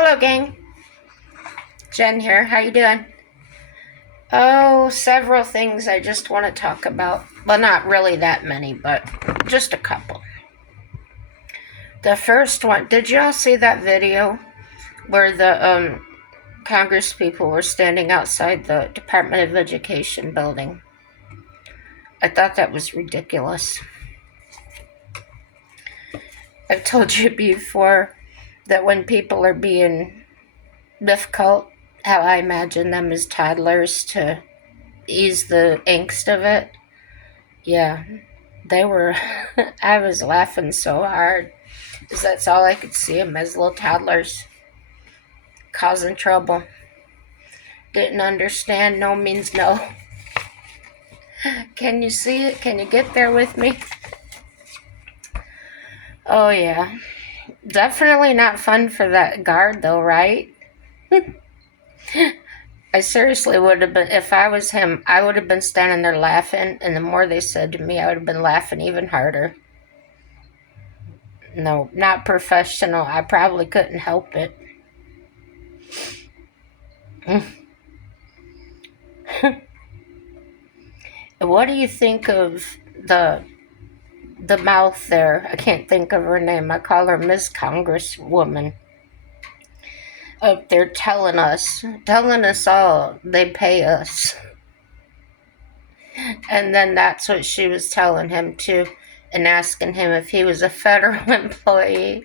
Hello, gang. Jen here. How you doing? Oh, several things I just want to talk about. Well, not really that many, but just a couple. The first one, did y'all see that video where the Congress people were standing outside the Department of Education building? I thought that was ridiculous. I've told you before that when people are being difficult, how I imagine them as toddlers to ease the angst of it. Yeah, they were. I was laughing so hard because that's all I could see them as little toddlers causing trouble. Didn't understand. No means no. Can you see it? Can you get there with me? Oh, yeah. Definitely not fun for that guard, though, right? I seriously would have been, if I was him, I would have been standing there laughing, and the more they said to me, I would have been laughing even harder. No, not professional. I probably couldn't help it. What do you think of the the mouth there? I can't think of her name. I call her Miss Congresswoman. Up there telling us all they pay us. And then that's what she was telling him too, and asking him if he was a federal employee.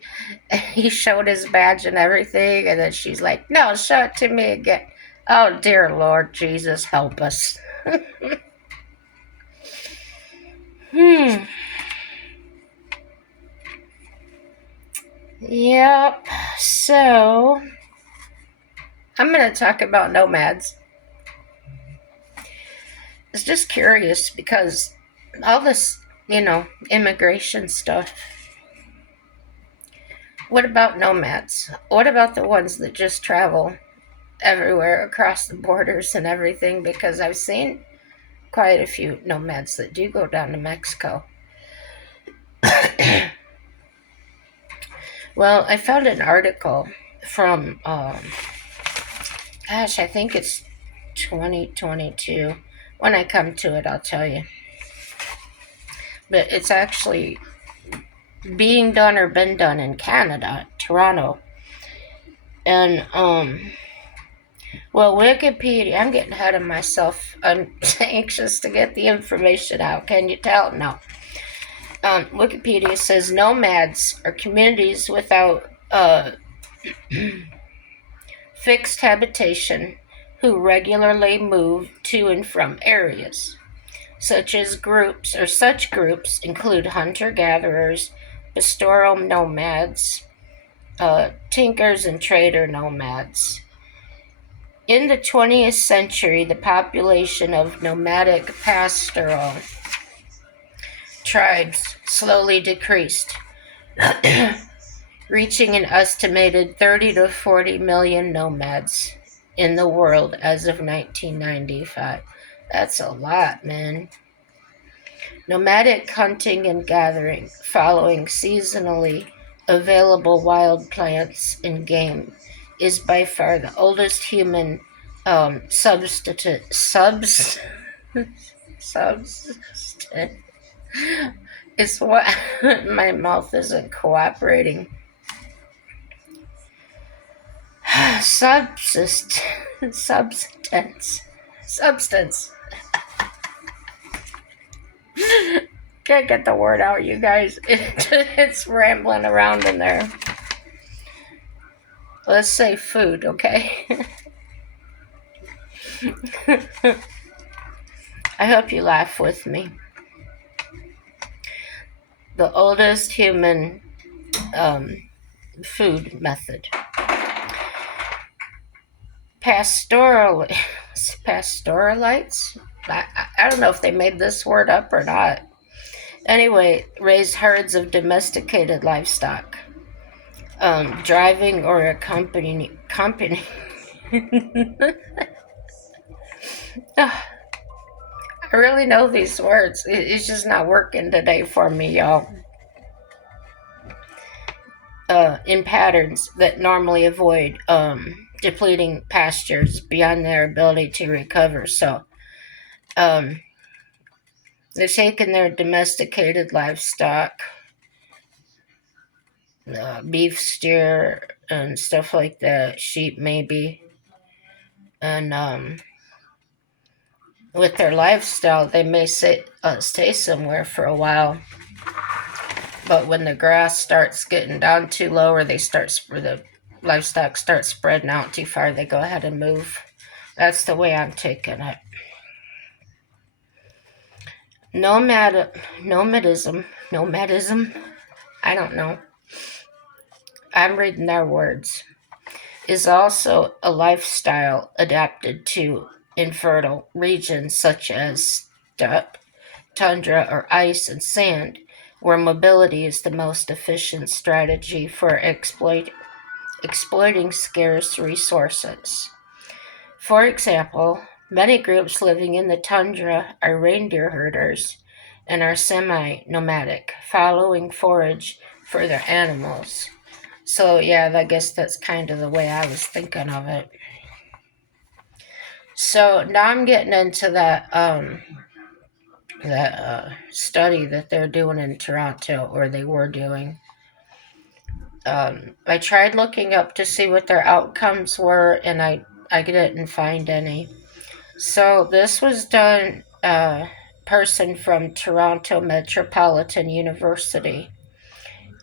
He showed his badge and everything, and then she's like, "No, show it to me again." Oh dear Lord Jesus, help us. Hmm. Yep. So I'm going to talk about nomads. It's just curious because all this, immigration stuff. What about nomads? What about the ones that just travel everywhere across the borders and everything? Because I've seen quite a few nomads that do go down to Mexico. Well, I found an article from, I think it's 2022. When I come to it, I'll tell you. But it's actually being done or been done in Canada, Toronto. And, well, Wikipedia, I'm getting ahead of myself. I'm anxious to get the information out. Can you tell? No. Wikipedia says nomads are communities without fixed habitation who regularly move to and from areas. Such groups include hunter-gatherers, pastoral nomads, tinkers, and trader nomads. In the 20th century, the population of nomadic pastoral tribes slowly decreased, reaching an estimated 30 to 40 million nomads in the world as of 1995. That's a lot, man. Nomadic hunting and gathering, following seasonally available wild plants and game, is by far the oldest human substance. It's what my mouth isn't cooperating. Substance. Can't get the word out, you guys. It's rambling around in there. Let's say food, okay? I hope you laugh with me. The oldest human food method. Pastoralites? I don't know if they made this word up or not. Anyway, raise herds of domesticated livestock. Driving or accompanying. I really know these words. It's just not working today for me, y'all. in patterns that normally avoid depleting pastures beyond their ability to recover. So um, they're taking their domesticated livestock, beef, steer, and stuff like that, sheep maybe, and with their lifestyle, they may stay somewhere for a while, but when the grass starts getting down too low, or the livestock starts spreading out too far, they go ahead and move. That's the way I'm taking it. Nomadism. I don't know. I'm reading their words. Is also a lifestyle adapted to infertile regions such as steppe, tundra, or ice and sand, where mobility is the most efficient strategy for exploiting scarce resources. For example, many groups living in the tundra are reindeer herders and are semi nomadic, following forage for their animals. So, yeah, I guess that's kind of the way I was thinking of it. So now I'm getting into that study that they're doing in Toronto, or they were doing. I tried looking up to see what their outcomes were, and I didn't find any. So this was done person from Toronto Metropolitan University,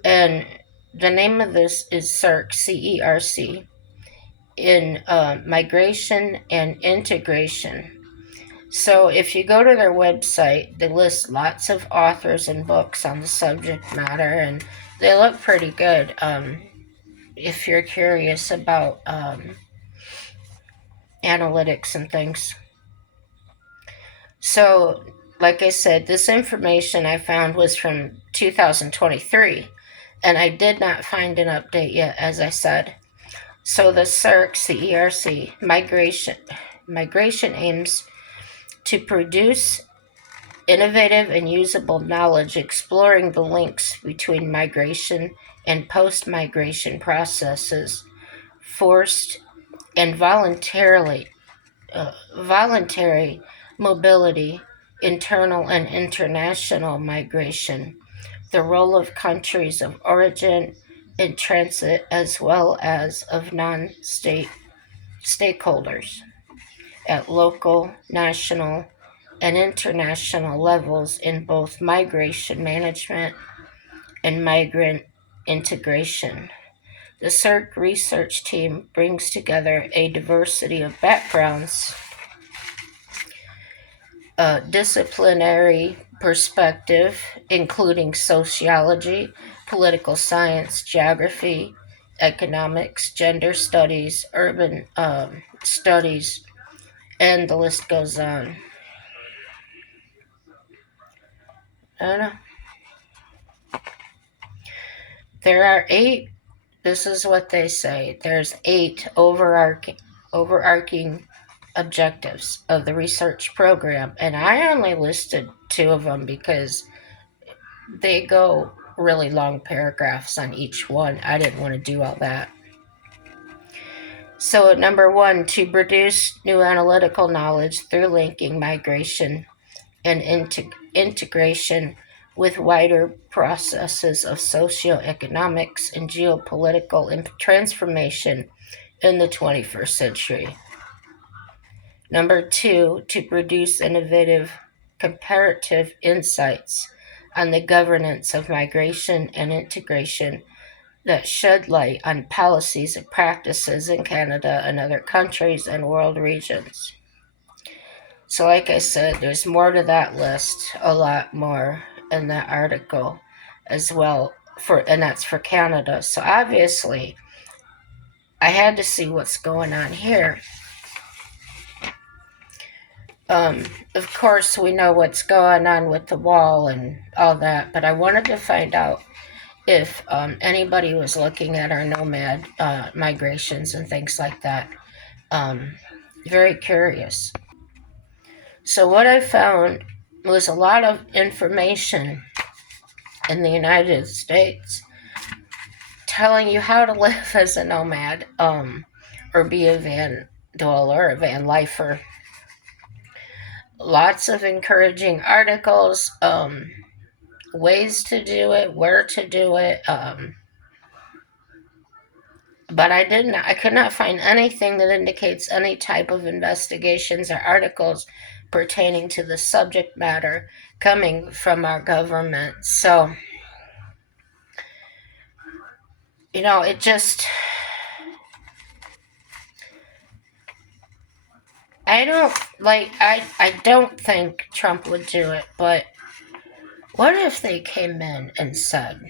and the name of this is CERC, CERC, in migration and integration. So if you go to their website, they list lots of authors and books on the subject matter, and they look pretty good. If you're curious about analytics and things. So, like I said, this information I found was from 2023, and I did not find an update yet, as I said. So the CERC, CERC, migration aims to produce innovative and usable knowledge exploring the links between migration and post-migration processes, forced and voluntary mobility, internal and international migration, the role of countries of origin in transit, as well as of non-state stakeholders at local, national, and international levels in both migration management and migrant integration. The CERC research team brings together a diversity of backgrounds, disciplinary perspective, including sociology, political science, geography, economics, gender studies, urban studies, and the list goes on. I don't know. There are 8, this is what they say, there's 8 overarching objectives of the research program, and I only listed 2 of them because they go really long paragraphs on each one. I didn't want to do all that. So, number 1, to produce new analytical knowledge through linking migration and integration with wider processes of socioeconomics and geopolitical transformation in the 21st century. Number 2, to produce innovative comparative insights on the governance of migration and integration that shed light on policies and practices in Canada and other countries and world regions. So, like I said, there's more to that list, a lot more in that article as well, and that's for Canada. So, obviously, I had to see what's going on here. Of course, we know what's going on with the wall and all that, but I wanted to find out if anybody was looking at our nomad migrations and things like that. Very curious. So, what I found was a lot of information in the United States telling you how to live as a nomad, or be a van dweller, a van lifer. Lots of encouraging articles, ways to do it, where to do it. But I could not find anything that indicates any type of investigations or articles pertaining to the subject matter coming from our government. So, it just, I don't think Trump would do it, but what if they came in and said,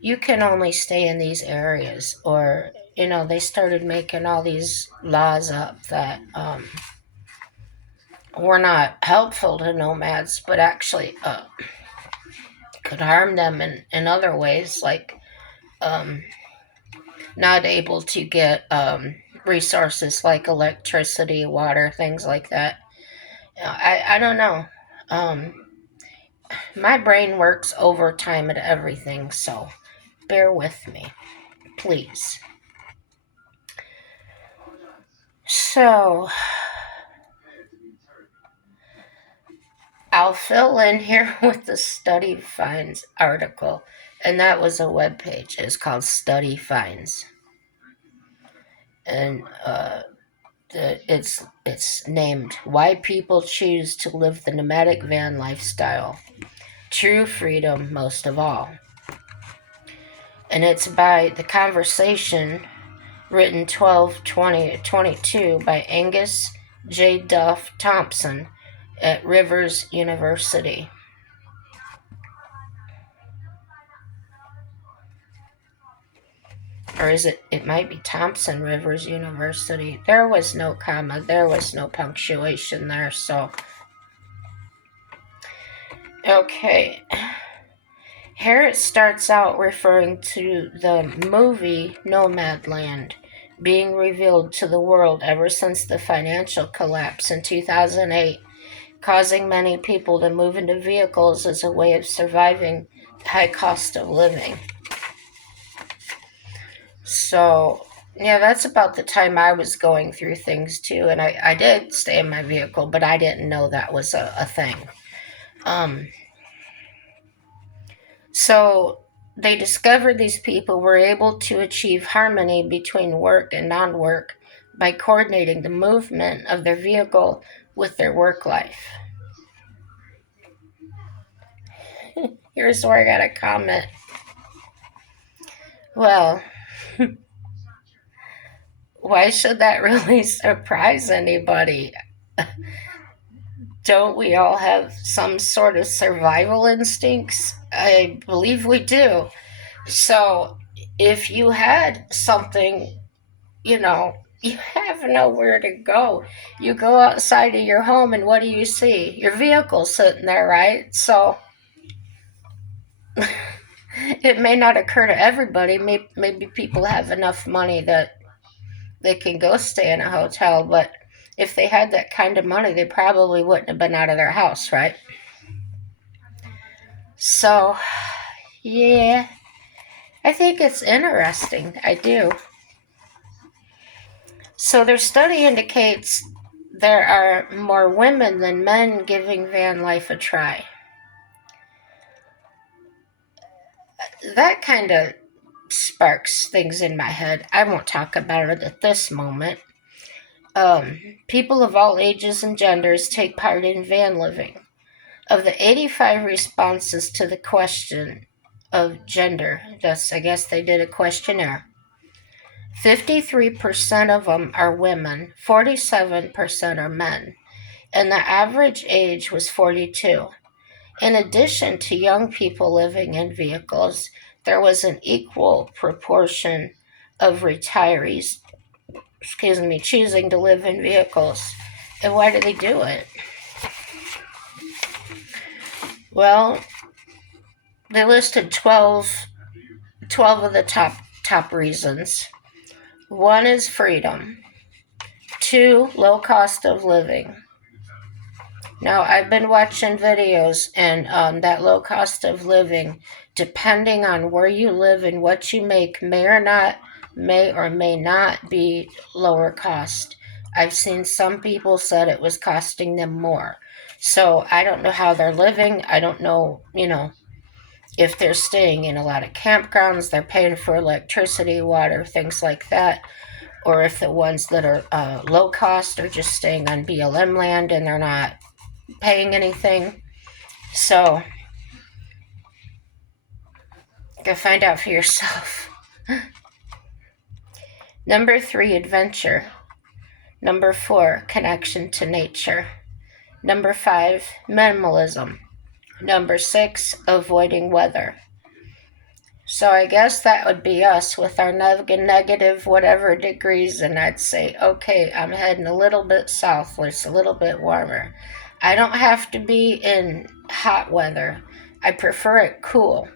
you can only stay in these areas, or, they started making all these laws up that, were not helpful to nomads, but actually could harm them in other ways, like, um, not able to get resources like electricity, water, things like that. I don't know. Um, my brain works overtime at everything, so bear with me, please. So, I'll fill in here with the Study Finds article, and that was a web page. It's called Study Finds, and it's named "Why People Choose to Live the Nomadic Van Lifestyle: True Freedom Most of All," and it's by The Conversation, written 12/20/22 by Angus J. Duff Thompson at Rivers University. Or is it might be Thompson Rivers University. There was no comma, there was no punctuation there, so. Okay. Here it starts out referring to the movie Nomadland being revealed to the world ever since the financial collapse in 2008, causing many people to move into vehicles as a way of surviving the high cost of living. So, yeah, that's about the time I was going through things too, and I did stay in my vehicle, but I didn't know that was a thing. So, they discovered these people were able to achieve harmony between work and non-work by coordinating the movement of their vehicle with their work life. Here's where I got a comment. Well, why should that really surprise anybody? Don't we all have some sort of survival instincts? I believe we do. So, if you had something, you have nowhere to go. You go outside of your home, and what do you see? Your vehicle sitting there, right? So, it may not occur to everybody. Maybe people have enough money that they can go stay in a hotel, but if they had that kind of money, they probably wouldn't have been out of their house, right? So, yeah, I think it's interesting. I do. So, their study indicates there are more women than men giving van life a try. That kind of sparks things in my head. I won't talk about it at this moment. People of all ages and genders take part in van living. Of the 85 responses to the question of gender, I guess they did a questionnaire, 53% of them are women, 47% are men, and the average age was 42. In addition to young people living in vehicles, there was an equal proportion of retirees, choosing to live in vehicles. And why do they do it? Well, they listed 12 of the top reasons. 1 is freedom. 2, low cost of living. Now, I've been watching videos, and that low cost of living, depending on where you live and what you make, may or may not be lower cost. I've seen some people said it was costing them more. So I don't know how they're living. I don't know, if they're staying in a lot of campgrounds, they're paying for electricity, water, things like that, or if the ones that are low cost are just staying on BLM land and they're not paying anything. So, go find out for yourself. Number 3, adventure. Number 4, connection to nature. Number 5, minimalism. Number 6, avoiding weather. So I guess that would be us with our negative whatever degrees, and I'd say, okay, I'm heading a little bit south where it's a little bit warmer. I don't have to be in hot weather. I prefer it cool,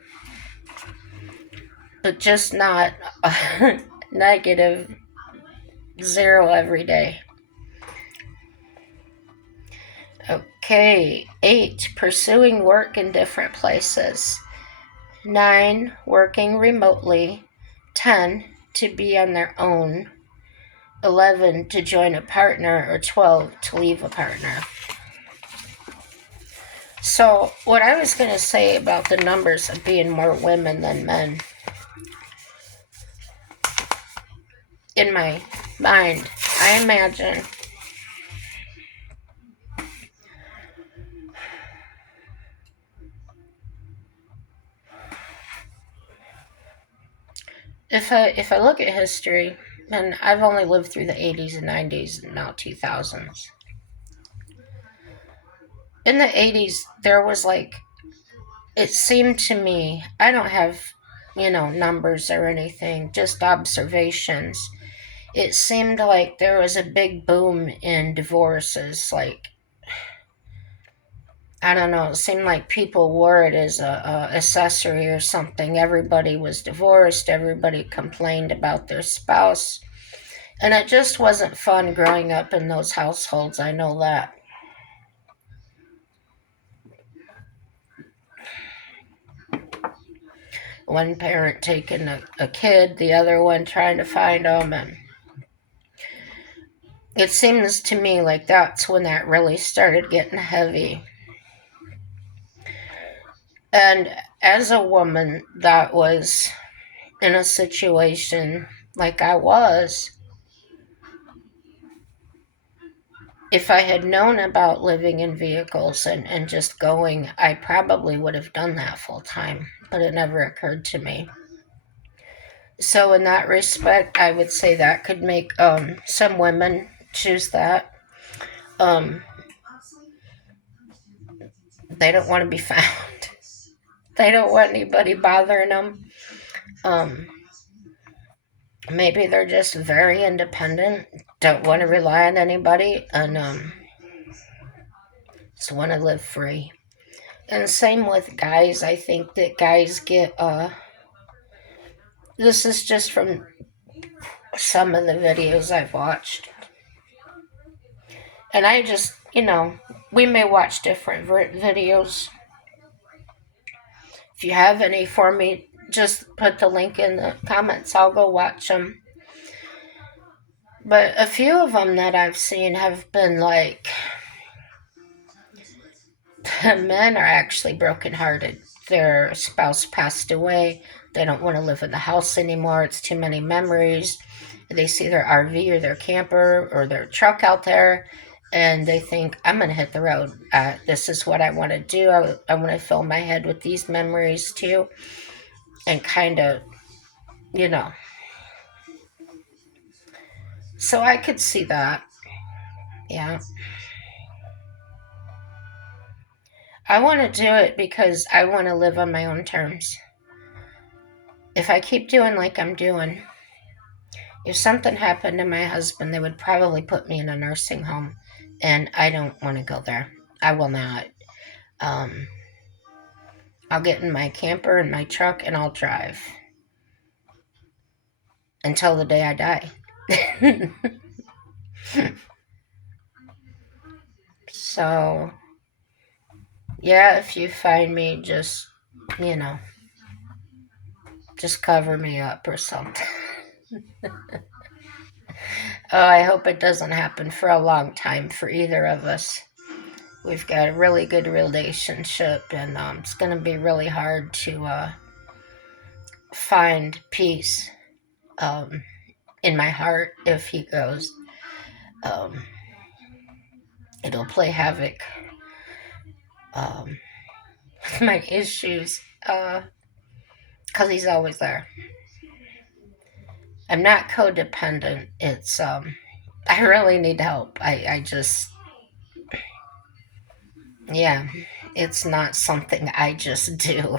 but just not negative 0 every day. Okay, 8, pursuing work in different places. 9, working remotely. 10, to be on their own. 11, to join a partner. Or 12, to leave a partner. So, what I was going to say about the numbers of being more women than men, in my mind, I imagine if I look at history, and I've only lived through the 80s and 90s and now 2000s. In the 80s, there was it seemed to me, I don't have, numbers or anything, just observations. It seemed like there was a big boom in divorces. I don't know, it seemed like people wore it as a accessory or something. Everybody was divorced, everybody complained about their spouse. And it just wasn't fun growing up in those households, I know that. One parent taking a kid, the other one trying to find them, and it seems to me like that's when that really started getting heavy. And as a woman that was in a situation like I was, if I had known about living in vehicles and just going, I probably would have done that full time, but it never occurred to me. So, in that respect, I would say that could make some women choose that. Um, they don't want to be found. They don't want anybody bothering them. Um, Maybe they're just very independent, don't want to rely on anybody, and just want to live free. And same with guys. I think that guys get this is just from some of the videos I've watched. And I just, we may watch different videos. If you have any for me, just put the link in the comments. I'll go watch them. But a few of them that I've seen have been men are actually brokenhearted. Their spouse passed away. They don't want to live in the house anymore. It's too many memories. They see their RV or their camper or their truck out there, and they think, I'm going to hit the road. This is what I want to do. I want to fill my head with these memories too. And kind of, you know. So I could see that. Yeah. I want to do it because I want to live on my own terms. If I keep doing like I'm doing, if something happened to my husband, they would probably put me in a nursing home, and I don't want to go there. I will not. Um, I'll get in my camper and my truck and I'll drive until the day I die. So, Yeah, if you find me, just, you know, just cover me up or something. Oh, I hope it doesn't happen for a long time for either of us. We've got a really good relationship, and it's going to be really hard to find peace um, in my heart if he goes. Um, it'll play havoc with my issues because he's always there. I'm not codependent. It's I really need help. I just, yeah, it's not something I just do.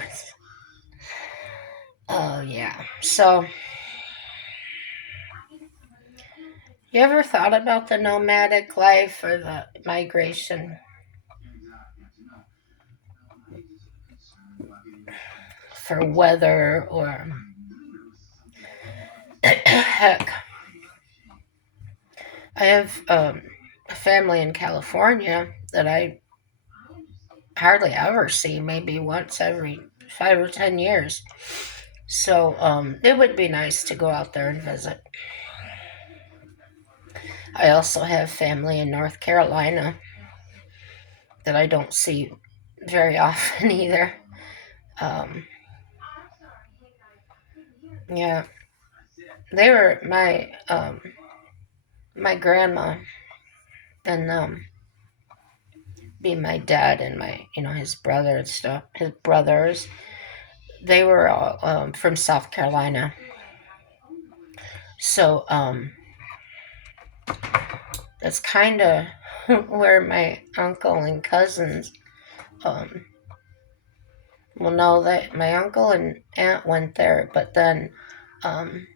Oh yeah. So, you ever thought about the nomadic life or the migration for weather or heck? I have a family in California that I hardly ever see, maybe once every 5 or 10 years. So it would be nice to go out there and visit. I also have family in North Carolina that I don't see very often either. Um, yeah, they were my grandma and be my dad and my his brother and stuff. His brothers, they were all from South Carolina. So that's kind of where my uncle and cousins um, well, no, that my uncle and aunt went there, but then um,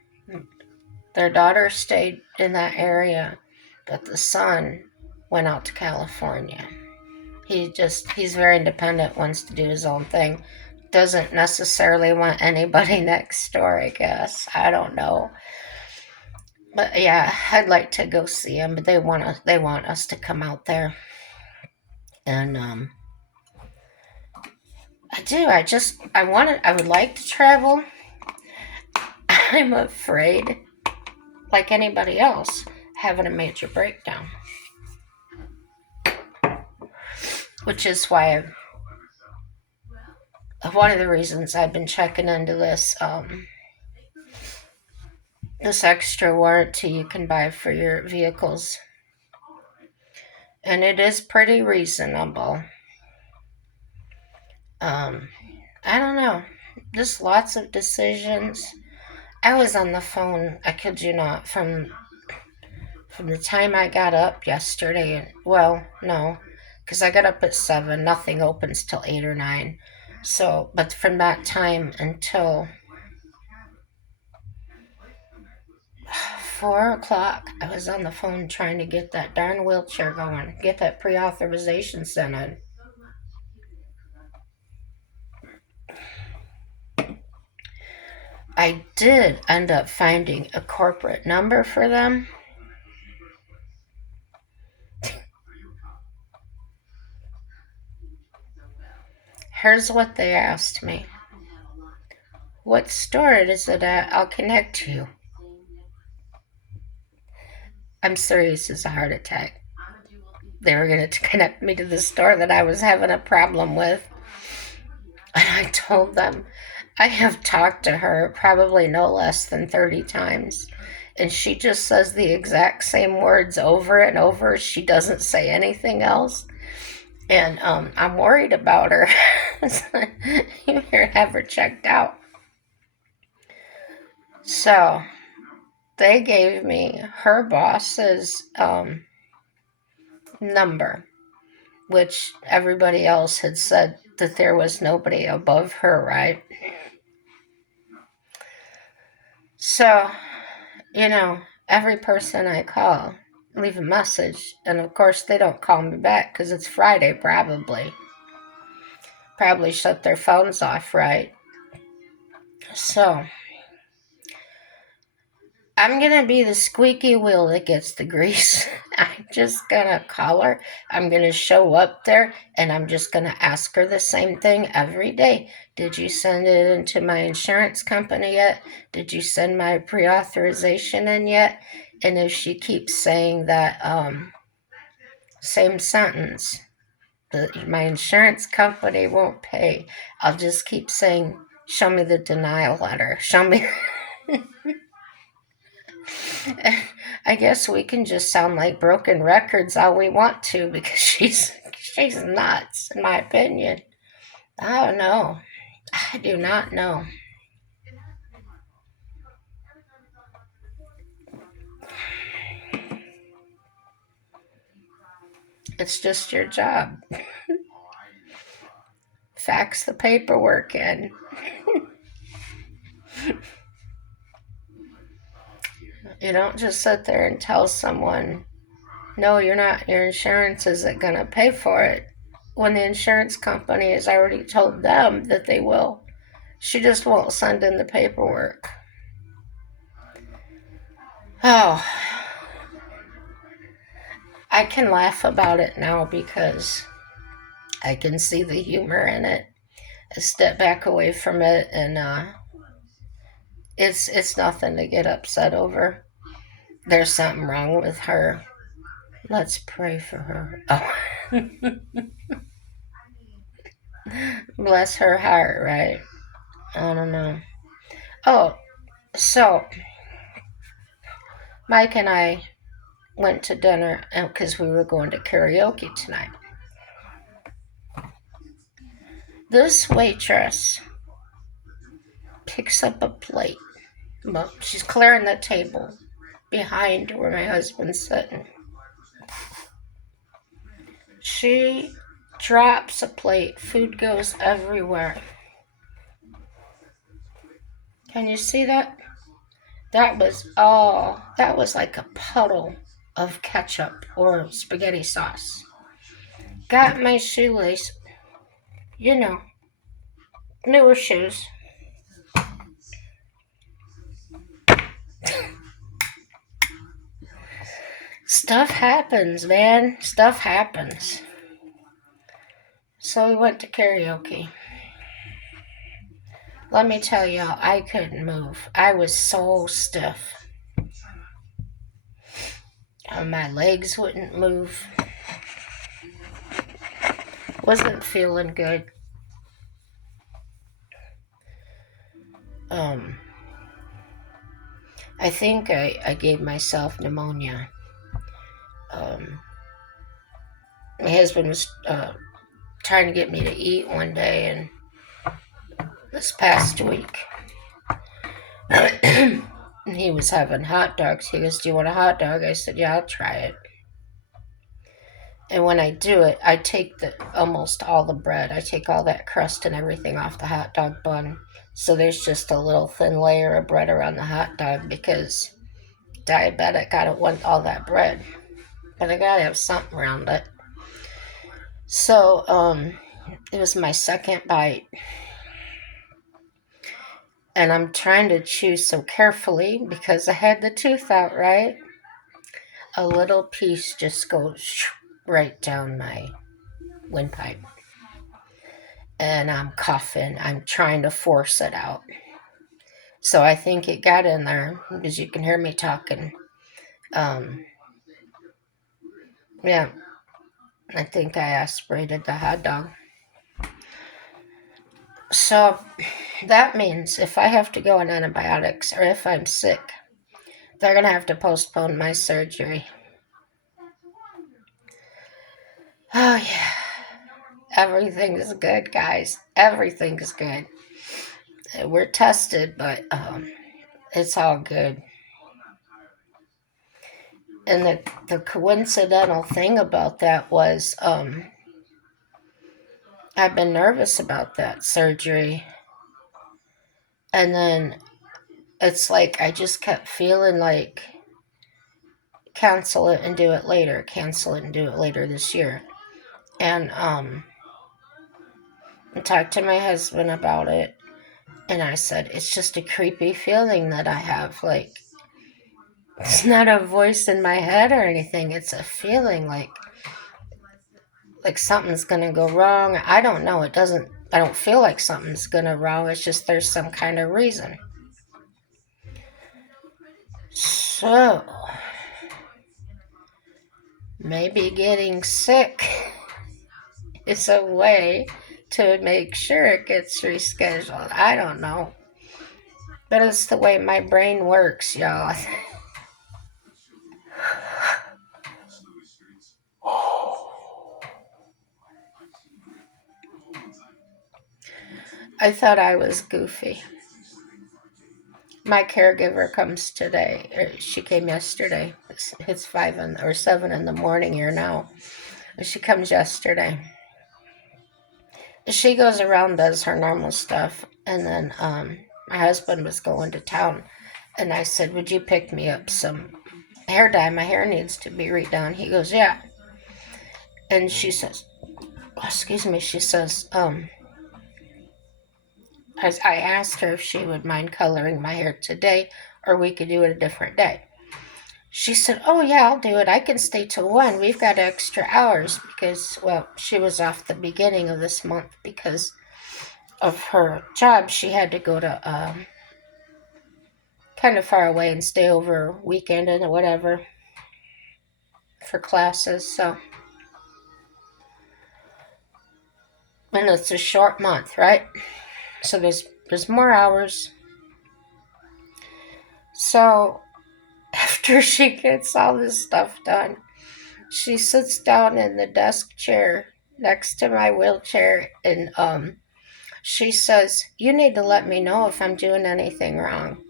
their daughter stayed in that area, but the son went out to California. He's very independent, wants to do his own thing, doesn't necessarily want anybody next door, I guess. I don't know. But yeah, I'd like to go see him, but they want us to come out there. And I do. I would like to travel. I'm afraid, like anybody else, having a major breakdown. Which is why one of the reasons I've been checking into this extra warranty you can buy for your vehicles. And it is pretty reasonable. Um, I don't know. Just lots of decisions. I was on the phone, I kid you not, from the time I got up yesterday. Well, no, because I got up at 7. Nothing opens till 8 or 9. So, but from that time until 4 o'clock, I was on the phone trying to get that darn wheelchair going, get that pre-authorization sent in. I did end up finding a corporate number for them. Here's what they asked me. What store is it at? I'll connect you. I'm serious as a heart attack. They were going to connect me to the store that I was having a problem with. And I told them I have talked to her probably no less than 30 times. And she just says the exact same words over and over. She doesn't say anything else. And I'm worried about her. You have her checked out. So they gave me her boss's number, which everybody else had said that there was nobody above her, right? So, every person I call, leave a message, and of course they don't call me back because it's Friday, probably. Probably shut their phones off, right? So, I'm gonna be the squeaky wheel that gets the grease. I'm just gonna call her. I'm gonna show up there and I'm just gonna ask her the same thing every day. Did you send it into my insurance company yet? Did you send my pre authorization in yet? And if she keeps saying that same sentence, my insurance company won't pay, I'll just keep saying, show me the denial letter. Show me. I guess we can just sound like broken records all we want to because she's nuts, in my opinion. I don't know. I do not know. It's just your job. Fax the paperwork in. You don't just sit there and tell someone, no, you're not, your insurance isn't going to pay for it, when the insurance company has already told them that they will. She just won't send in the paperwork. Oh, I can laugh about it now because I can see the humor in it. I step back away from it, and it's nothing to get upset over. There's something wrong with her. Let's pray for her. Oh, bless her heart, right? I don't know. Oh, so Mike and I went to dinner because we were going to karaoke tonight. This waitress picks up a plate. Well, she's clearing the table behind where my husband's sitting. She drops a plate. Food goes everywhere. Can you see that? That was like a puddle of ketchup or spaghetti sauce. Got my shoelace, you know, newer shoes. Stuff happens, man. Stuff happens. So we went to karaoke. Let me tell y'all, I couldn't move. I was so stiff. My legs wouldn't move. Wasn't feeling good. I think I gave myself pneumonia. My husband was trying to get me to eat one day, and this past week, he was having hot dogs. He goes, "Do you want a hot dog?" I said, "Yeah, I'll try it." And when I do it, I take almost all the bread. I take all that crust and everything off the hot dog bun. So there's just a little thin layer of bread around the hot dog because diabetic, I don't want all that bread. But I gotta have something around it. So, it was my second bite. And I'm trying to chew so carefully because I had the tooth out, right? A little piece just goes right down my windpipe. And I'm coughing. I'm trying to force it out. So I think it got in there because you can hear me talking. Yeah, I think I aspirated the hot dog. So that means if I have to go on antibiotics or if I'm sick, they're going to have to postpone my surgery. Oh, yeah. Everything is good, guys. Everything is good. We're tested, but it's all good. And the coincidental thing about that was I've been nervous about that surgery. And then it's like I just kept feeling like cancel it and do it later, cancel it and do it later this year. And I talked to my husband about it, and I said, it's just a creepy feeling that I have. Like, It's not a voice in my head or anything. It's a feeling like something's gonna go wrong. I don't know. It doesn't. I don't feel like something's gonna wrong. It's just there's some kind of reason. So maybe getting sick is a way to make sure it gets rescheduled. I don't know. But it's the way my brain works, y'all. I thought I was goofy. My caregiver comes today. She came yesterday. It's 7 in the morning here now. She comes yesterday. She goes around, does her normal stuff, and then my husband was going to town, and I said, "Would you pick me up some hair dye? My hair needs to be redone." He goes, "Yeah," and she says, "Excuse me." She says, I asked her if she would mind coloring my hair today, or we could do it a different day. She said, "Oh, yeah, I'll do it. I can stay till 1. We've got extra hours," because, well, she was off the beginning of this month because of her job. She had to go to kind of far away and stay over weekend and whatever for classes. So, and it's a short month, right? So there's more hours. So after she gets all this stuff done, she sits down in the desk chair next to my wheelchair, and she says, "You need to let me know if I'm doing anything wrong."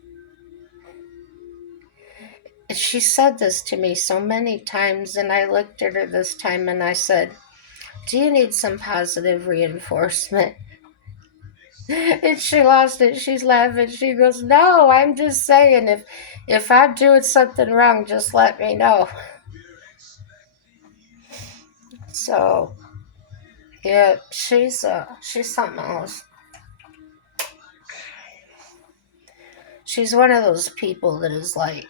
And she said this to me so many times, and I looked at her this time and I said, "Do you need some positive reinforcement?" And she lost it. She's laughing. She goes, "No, I'm just saying if I'm doing something wrong, just let me know." So yeah, she's something else. She's one of those people that is like,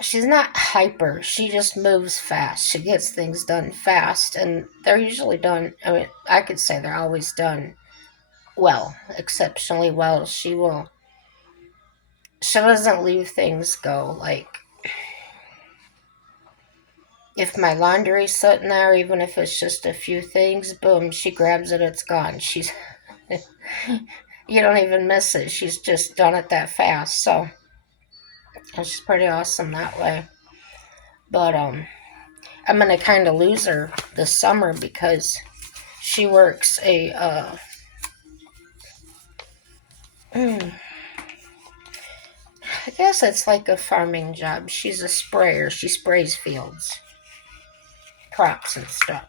she's not hyper. She just moves fast. She gets things done fast, and they're usually done. I mean, I could say they're always done well, exceptionally well. She doesn't leave things go. Like, if my laundry's sitting there, even if it's just a few things, boom, she grabs it, it's gone. You don't even miss it. She's just done it that fast. So it's pretty awesome that way. But I'm gonna kind of lose her this summer because she works I guess it's like a farming job. She's a sprayer. She sprays fields, crops and stuff.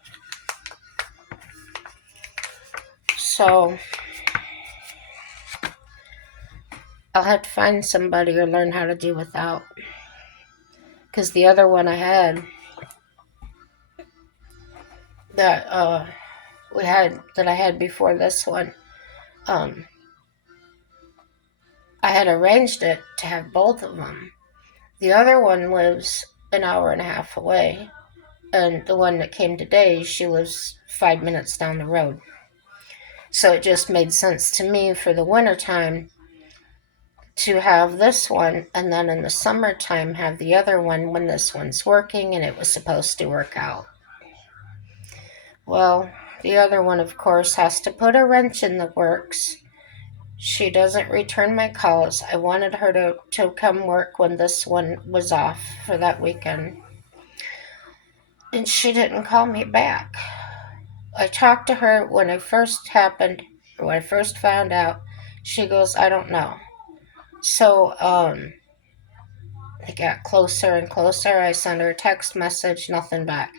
So I'll have to find somebody or learn how to do without. Because the other one I had that I had before this one, um, I had arranged it to have both of them. The other one lives an hour and a half away, and the one that came today, she lives 5 minutes down the road. So it just made sense to me for the wintertime to have this one, and then in the summertime have the other one when this one's working, and it was supposed to work out. Well, the other one, of course, has to put a wrench in the works. She doesn't return my calls. I wanted her to come work when this one was off for that weekend, and she didn't call me back. I talked to her when it first happened, or when I first found out. She goes, "I don't know." So, it got closer and closer. I sent her a text message, nothing back.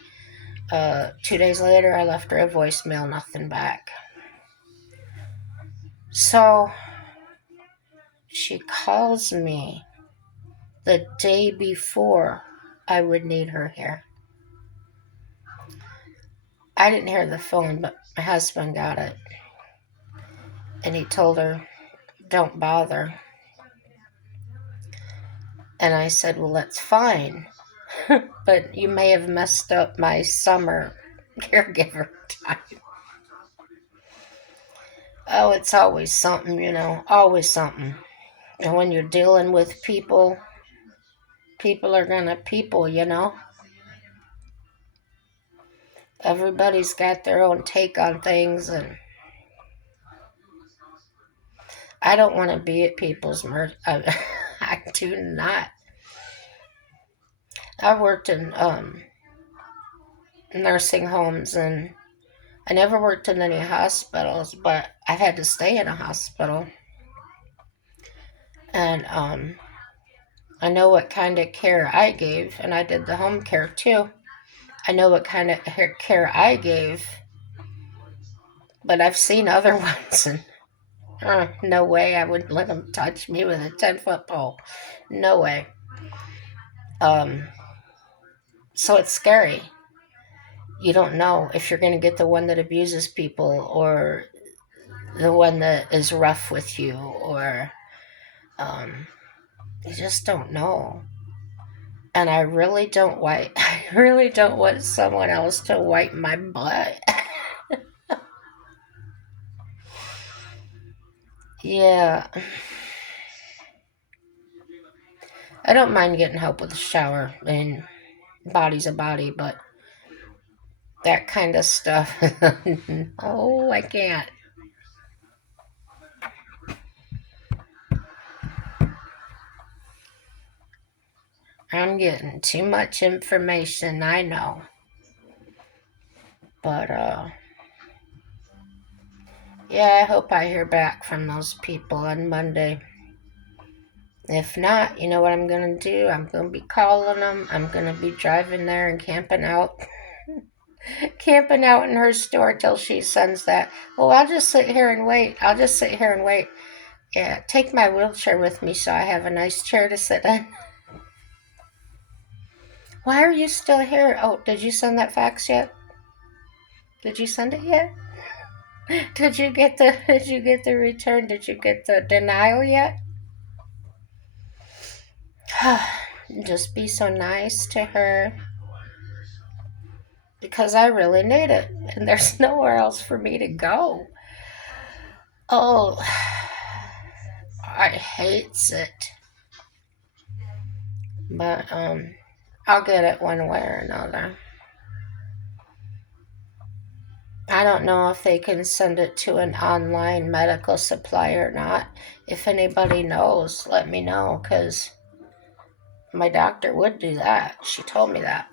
2 days later, I left her a voicemail, nothing back. So she calls me the day before I would need her here. I didn't hear the phone, but my husband got it. And he told her, "Don't bother." And I said, well, that's fine, but you may have messed up my summer caregiver time. Oh, it's always something, always something. And when you're dealing with people, people are gonna people. Everybody's got their own take on things, and I don't want to be at people's mercy. I do not. I worked in nursing homes, and I never worked in any hospitals, but I've had to stay in a hospital. And I know what kind of care I gave, and I did the home care too. I know what kind of care I gave, but I've seen other ones, and no way I would let them touch me with a 10-foot pole. No way. Um, so it's scary. You don't know if you're going to get the one that abuses people or the one that is rough with you, or um, you just don't know. And I really don't wipe. I really don't want someone else to wipe my butt. Yeah, I don't mind getting help with the shower. I mean, body's a body, but that kind of stuff. Oh, I can't. I'm getting too much information, I know. But yeah, I hope I hear back from those people on Monday. If not, you know what I'm going to do? I'm going to be calling them. I'm going to be driving there and camping out. Camping out in her store till she sends that. Oh, I'll just sit here and wait. I'll just sit here and wait. Yeah, take my wheelchair with me so I have a nice chair to sit in. Why are you still here? Oh, did you send that fax yet? Did you send it yet? Did you get the return? Did you get the denial yet? Just be so nice to her because I really need it and there's nowhere else for me to go. Oh, I hates it. But I'll get it one way or another. I don't know if they can send it to an online medical supply or not. If anybody knows, let me know because my doctor would do that. She told me that.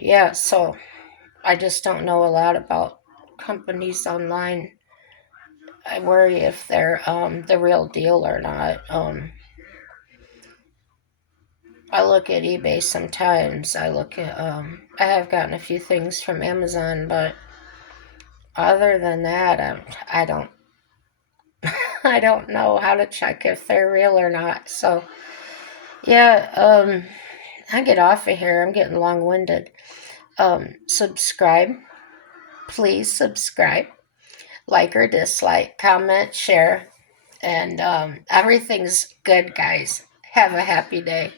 Yeah, so I just don't know a lot about companies online. I worry if they're the real deal or not. I look at eBay sometimes. I have gotten a few things from Amazon, but other than that, I don't I don't know how to check if they're real or not. So yeah, I get off of here. I'm getting long winded. Subscribe, please subscribe, like or dislike, comment, share, and everything's good, guys. Have a happy day.